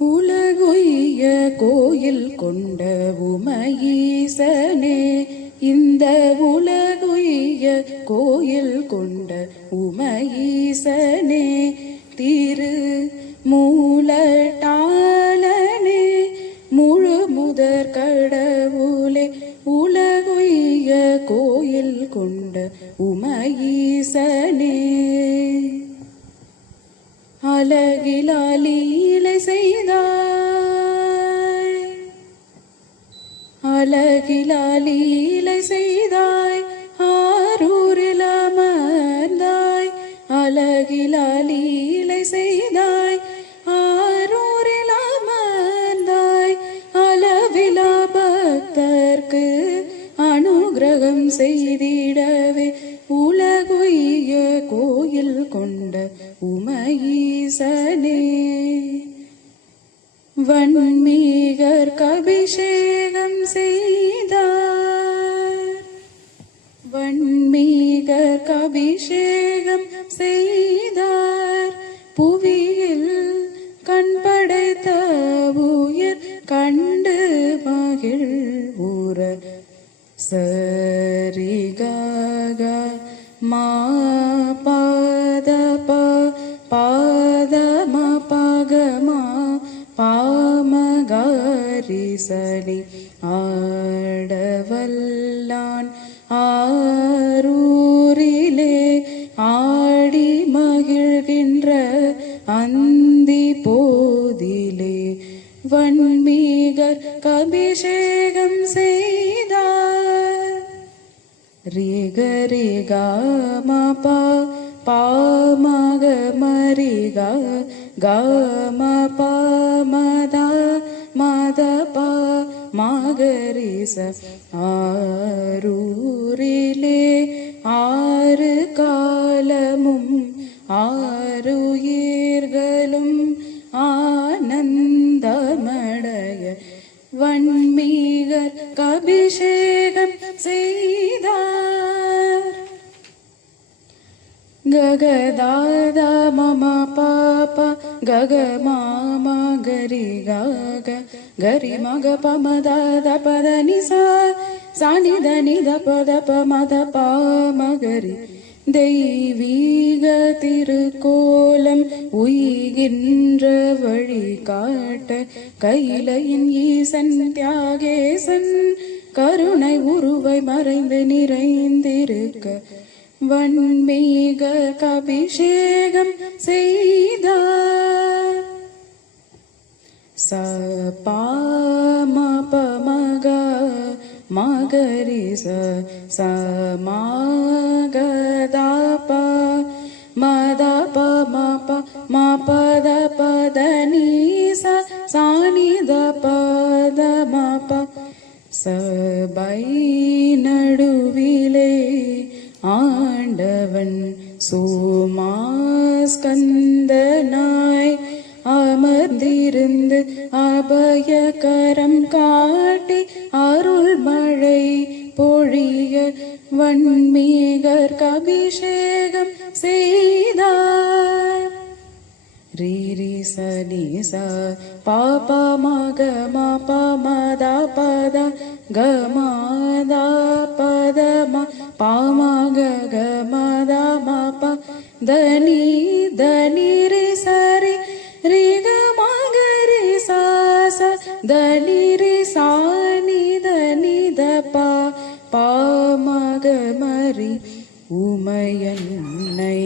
உலகுய்ய கோயில் கொண்ட உமையீசனே, இந்த உலகுய்ய கோயில் கொண்ட உமையீசனே, திரு மூலட்டாளனே, முழு முதற் கடவுளே, உலகுய்ய கோயில் கொண்ட உமையீசனே. அழகிலா லீலை செய்தாய், அழகிலா லீலை செய்தாய், ஆரூரில் அமர்ந்தாய், அழகிலா லீலை செய்தாய், ஆரூரில் அமர்ந்தாய், அளவிலா பக்தர்க்கு அனுகிரகம் செய்திடவே உலகுய்ய கோயில் கொண்ட உமையீசனே. வன்மீகர்க்கு அபிஷேகம் செய்தார், வன்மீகர்க்கு அபிஷேகம் செய்தார், புவியில் கண் படைத்த உயிர் கண்டு மகிழ்வுற சரிகக மா பதப பாதம பகமா பாமகரிசனி ஆடவல்லான் ஆரூரிலே ஆடி மகிழ்கின்ற அந்தி போதிலே வன்மீகர் அபிஷேகம் செய்தார். ரிக ரிக மப பாமக மரிக கம பமத மத ப மகரிச ஆரூரிலே ஆறு காலமும் ஆருயிர்களும் ஆனந்தமடைய வன்மீகர் அபிஷேகம் செய்தார். ககதாத மம பாப கக மாம கரி கக கரி மக பமத பத நிசா சானித நித பத பமத பாமகரி தெய்வீக திருக்கோலம் உய்கின்ற வழி காட்ட கையிலையின் ஈசன் தியாகேசன் கருணை உருவை மறைந்து நிறைந்திருக்க வன்மீகர்க்கு அபிஷேகம் செய்தார். ச பாம பமக மகரிச சமகதப மதப மப மபத பதனீச சானித பத மப சபை நடுவிலே ஆண்டவன் சோமாஸ்கந்தனாய் அமர்ந்திருந்து அபயகரம் காட்டி அருள் மழை பொழிய வன்மீகர்க்கு அபிஷேகம் செய்தார். ரீரி சனி ச பாப மக மப மத பத கமத பத ம பாமக கமத மப தனி தனி ரி சரி ரி க மகரி சாச தனி ரி சானி தனி த ப பாமக மரி உமையன்னை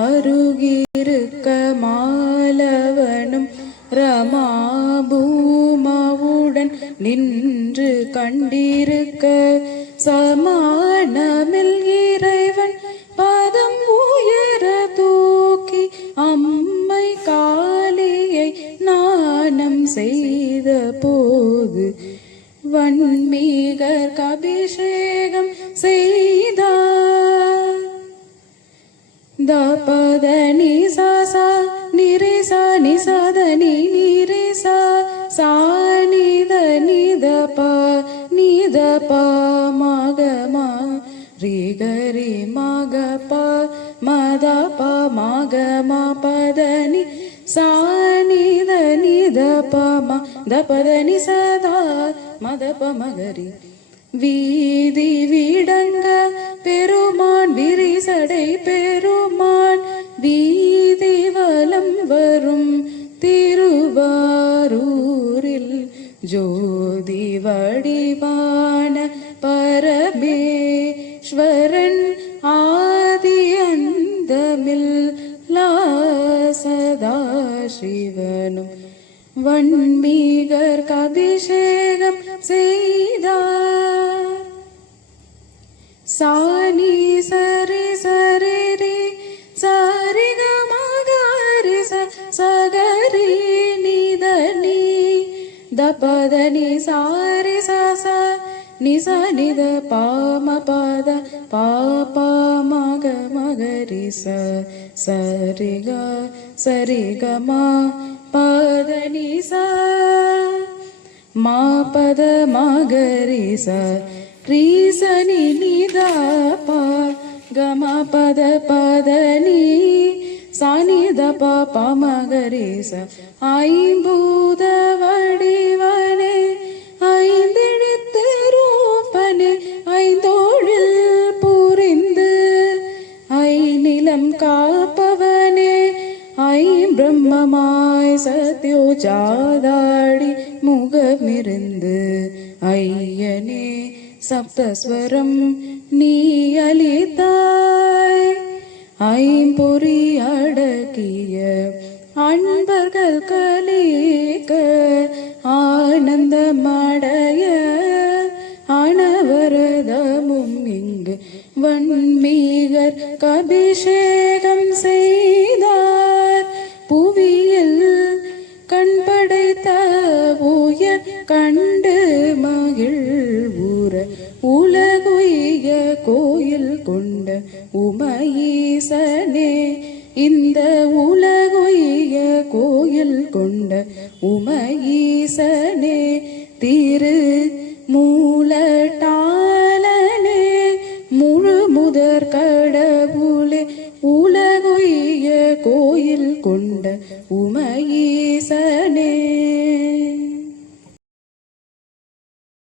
அருகிருக்க மாலவனும் ரமாபூமாவுடன் நின்று கண்டிருக்க சமானமில் இறைவன் பதம் உயர தூக்கி அம்மை காளியை நாணம் செய்த போது வன்மீகர்க்கு அபிஷேகம் செய்தார். தபத நிசா சா நிரிச நிசத நிரிச சானித நிதப நிதப மகமா ரிகரி மகப மதப மகம பதனி சானித நிதப பமா தபதனி சதா மதப மகரி வீதி வீடங்க பெருமான் விரிசடை பெருமான் வீதி வலம் வரும் திருவாரூரில் ஜோதி வடிவான பரமேஸ்வரன் ஆதி அந்தமில் சதா சிவனும் வன்மீகர் அபிஷேகம் செய்தார். சானி சரி சரி ரி சரி கமகரி சகரி நிதனி தபதனி சாரி சச நிச நித பாம பத பாப மக மகரி சரிக சரிகம பதனி ச மா பத மகரி ச ரீசனி நித ப கம பத பதனி சானி த ப மகரி ச ஐம்பூத வடிவனே ஐந்தெழுத்து ரூபனே ஐந்தோழில் புரிந்து ஐநிலம் காப்பவனே ஐம்பிரம்மமாய் சத்யோஜாதாடி முகமிருந்து ஐயனே சப்தஸ்வரம் நீ அளித்தாய். ஐம்பொறி அடக்கிய அன்பர்கள் கலிக்க ஆனந்தமடைய அனவரதமும் இங்கு வன்மீகர் அபிஷேகம் செய்தார். புவியில் கண்படைத்த உயர் கண்டு மகிழ்வுற உலகுய கோயில் கொண்ட உமையீசனே இந்த உலகுய கோயில் கொண்ட உமையீசனே திரு மூலட்டாளனே முழு முதற் கடவுளே உலகுய கோயில் கொண்ட உமையீசனே.